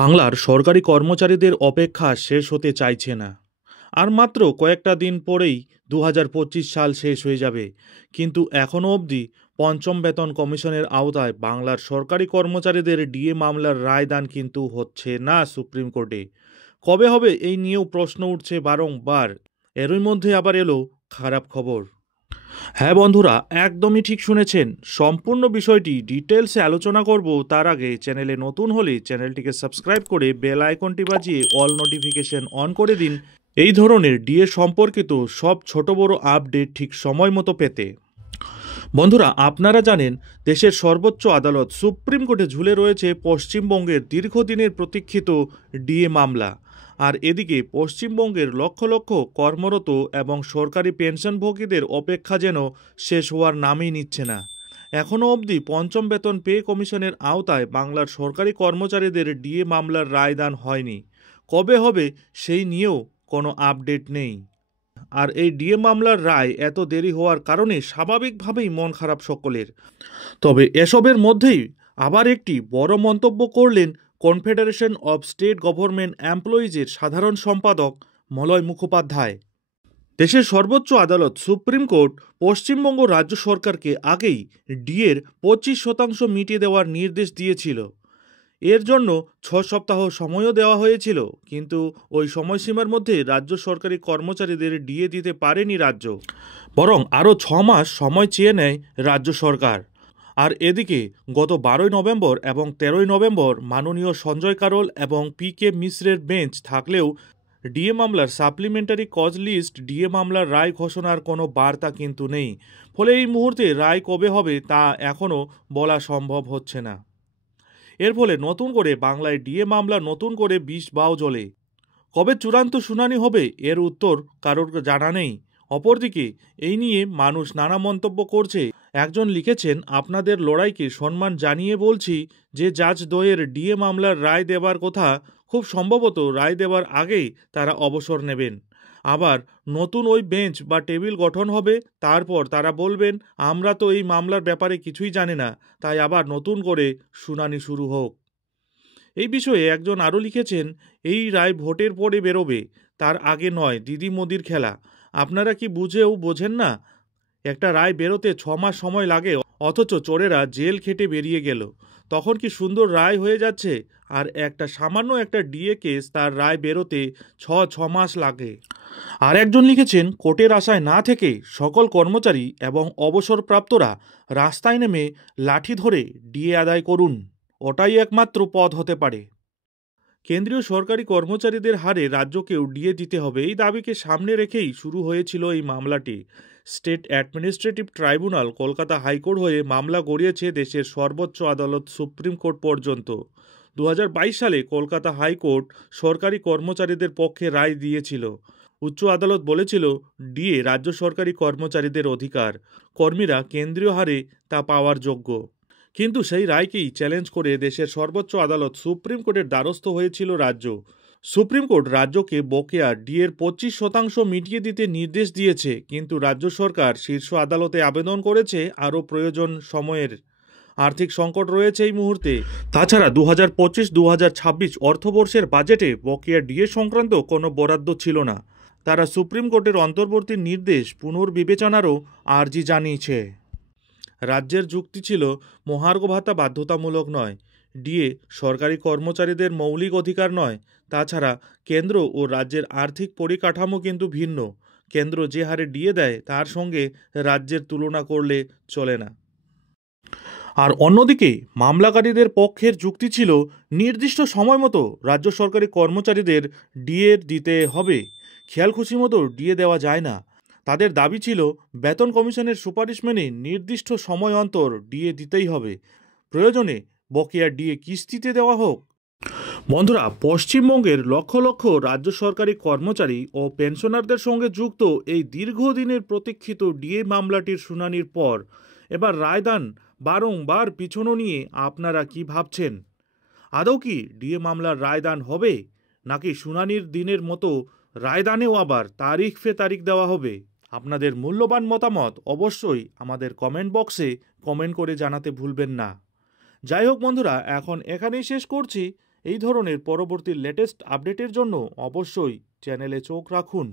বাংলার সরকারি কর্মচারীদের অপেক্ষা শেষ হতে চাইছে না। আর মাত্র কয়েকটা দিন পরেই ২০২৫ সাল শেষ হয়ে যাবে, কিন্তু এখনও অবধি পঞ্চম বেতন কমিশনের আওতায় বাংলার সরকারি কর্মচারীদের ডিএ মামলার রায়দান কিন্তু হচ্ছে না সুপ্রিম কোর্টে। কবে হবে এই নিয়েও প্রশ্ন উঠছে বারংবার। এরই মধ্যে আবার এলো খারাপ খবর। হ্যাঁ বন্ধুরা, একদমই ঠিক শুনেছেন। সম্পূর্ণ বিষয়টি ডিটেলসে আলোচনা করব। তার আগে চ্যানেলে নতুন হলে চ্যানেলটিকে সাবস্ক্রাইব করে বেল আইকনটি বাজিয়ে অল নোটিফিকেশন অন করে দিন এই ধরনের ডিএ সম্পর্কিত সব ছোট বড় আপডেট ঠিক সময় মতো পেতে। বন্ধুরা, আপনারা জানেন দেশের সর্বোচ্চ আদালত সুপ্রিম কোর্টে ঝুলে রয়েছে পশ্চিমবঙ্গের দীর্ঘদিনের প্রতীক্ষিত ডিএ মামলা। আর এদিকে পশ্চিমবঙ্গের লক্ষ লক্ষ কর্মরত এবং সরকারি পেনশনভোগীদের অপেক্ষা যেন শেষ হওয়ার নামই নিচ্ছে না। এখনও অবধি পঞ্চম বেতন পে কমিশনের আওতায় বাংলার সরকারি কর্মচারীদের ডিএ মামলার রায়দান হয়নি। কবে হবে সেই নিয়েও কোনো আপডেট নেই। আর এই ডিএ মামলার রায় এত দেরি হওয়ার কারণে স্বাভাবিকভাবেই মন খারাপ সকলের। তবে এসবের মধ্যেই আবার একটি বড় মন্তব্য করলেন কনফেডারেশন অব স্টেট গভর্নমেন্ট এমপ্লয়িজের সাধারণ সম্পাদক মলয় মুখোপাধ্যায়। দেশের সর্বোচ্চ আদালত সুপ্রিম কোর্ট পশ্চিমবঙ্গ রাজ্য সরকারকে আগেই ডিএর 25% মিটিয়ে দেওয়ার নির্দেশ দিয়েছিল। এর জন্য 6 সপ্তাহ সময়ও দেওয়া হয়েছিল, কিন্তু ওই সময়সীমার মধ্যে রাজ্য সরকারি কর্মচারীদের ডিএ দিতে পারেনি রাজ্য, বরং আরও 6 মাস সময় চেয়ে নেয় রাজ্য সরকার। আর এদিকে গত 12ই নভেম্বর এবং 13ই নভেম্বর মাননীয় সঞ্জয় কারোল এবং পি.কে. মিশ্রের বেঞ্চ থাকলেও ডিএ মামলার সাপ্লিমেন্টারি কজ লিস্ট ডিএ মামলার রায় ঘোষণার কোনো বার্তা কিন্তু নেই। ফলে এই মুহূর্তে রায় কবে হবে তা এখনও বলা সম্ভব হচ্ছে না। এর ফলে নতুন করে বাংলায় ডিএ মামলা নতুন করে বিষ বাও জ্বলে। কবে চূড়ান্ত শুনানি হবে এর উত্তর কারোর জানা নেই। অপরদিকে এই নিয়ে মানুষ নানা মন্তব্য করছে। একজন লিখেছেন, আপনাদের লড়াইকে সম্মান জানিয়ে বলছি যে জাজ দ্বয়ের ডিএ মামলার রায় দেবার কথা, খুব সম্ভবত রায় দেবার আগেই তারা অবসর নেবেন। আবার নতুন ওই বেঞ্চ বা টেবিল গঠন হবে, তারপর তারা বলবেন আমরা তো এই মামলার ব্যাপারে কিছুই জানি না, তাই আবার নতুন করে শুনানি শুরু হোক। এই বিষয়ে একজন আরও লিখেছেন, এই রায় ভোটের পরে বেরোবে, তার আগে নয়, দিদি মোদির খেলা। আপনারা কি বুঝেও বোঝেন না? একটা রায় বেরোতে 6 মাস সময় লাগে, অথচ চোরেরা জেল খেটে বেরিয়ে গেল। তখন কি সুন্দর রায় হয়ে যাচ্ছে? আর একটা সামান্য একটা ডিএ কেস, তার রায় বেরোতে 6 মাস লাগে। আর একজন লিখেছেন, কোর্টের আশায় না থেকে সকল কর্মচারী এবং অবসরপ্রাপ্তরা রাস্তায় নেমে লাঠি ধরে ডিএ আদায় করুন, ওটাই একমাত্র পথ হতে পারে। কেন্দ্রীয় সরকারি কর্মচারীদের হারে রাজ্যকেও ডিএ দিতে হবে, এই দাবিকে সামনে রেখেই শুরু হয়েছিল এই মামলাটি। State administrative tribunal Kolkata high court হয়ে মামলা গড়িয়েছে দেশের সর্বোচ্চ আদালত সুপ্রিম কোর্ট পর্যন্ত। 2022 সালে কলকাতা হাইকোর্ট সরকারি কর্মচারীদের পক্ষে রায় দিয়েছিল। উচ্চ আদালত বলেছিল ডিএ রাজ্য সরকারি কর্মচারীদের অধিকার, কর্মীরা কেন্দ্রীয় হারে তা পাওয়ার যোগ্য। কিন্তু সেই রায়কেই চ্যালেঞ্জ করে দেশের সর্বোচ্চ আদালত সুপ্রিম কোর্টের দ্বারস্থ হয়েছিল রাজ্য। সুপ্রিম কোর্ট রাজ্যকে বকেয়া ডিএর 25% মিটিয়ে দিতে নির্দেশ দিয়েছে, কিন্তু রাজ্য সরকার শীর্ষ আদালতে আবেদন করেছে আরও প্রয়োজন সময়ের। আর্থিক সংকট রয়েছে এই মুহূর্তে। তাছাড়া 2025-2026 অর্থবর্ষের বাজেটে বকেয়া ডিএ সংক্রান্ত কোনো বরাদ্দ ছিল না। তারা সুপ্রিম কোর্টের অন্তর্বর্তী নির্দেশ পুনর্বিবেচনারও আর্জি জানিয়েছে। রাজ্যের যুক্তি ছিল মহার্ঘ ভাতা বাধ্যতামূলক নয়, ডিএ সরকারি কর্মচারীদের মৌলিক অধিকার নয়। তাছাড়া কেন্দ্র ও রাজ্যের আর্থিক পরিকাঠামো কিন্তু ভিন্ন। কেন্দ্র যে হারে ডিএ দেয় তার সঙ্গে রাজ্যের তুলনা করলে চলে না। আর অন্যদিকে মামলাকারীদের পক্ষের যুক্তি ছিল নির্দিষ্ট সময় মতো রাজ্য সরকারি কর্মচারীদের ডিএ দিতে হবে, খেয়াল খুশি মতো ডিএ দেওয়া যায় না। তাদের দাবি ছিল বেতন কমিশনের সুপারিশ মেনে নির্দিষ্ট সময় অন্তর ডিএ দিতেই হবে, প্রয়োজনে বকেয়া ডিএ কিস্তিতে দেওয়া হোক। বন্ধুরা, পশ্চিমবঙ্গের লক্ষ লক্ষ রাজ্য সরকারি কর্মচারী ও পেনশনারদের সঙ্গে যুক্ত এই দীর্ঘদিনের প্রতীক্ষিত ডিএ মামলাটির শুনানির পর এবার রায়দান বারংবার পিছনো নিয়ে আপনারা কি ভাবছেন? আদৌ কি ডিএ মামলার রায়দান হবে, নাকি শুনানির দিনের মতো রায়দানেও আবার তারিখ দেওয়া হবে? আপনাদের মূল্যবান মতামত অবশ্যই আমাদের কমেন্ট বক্সে কমেন্ট করে জানাতে ভুলবেন না। যাই হোক বন্ধুরা, এখন এখানেই শেষ করছি। এই ধরনের পরবর্তী লেটেস্ট আপডেটের জন্য অবশ্যই চ্যানেলে চোখ রাখুন।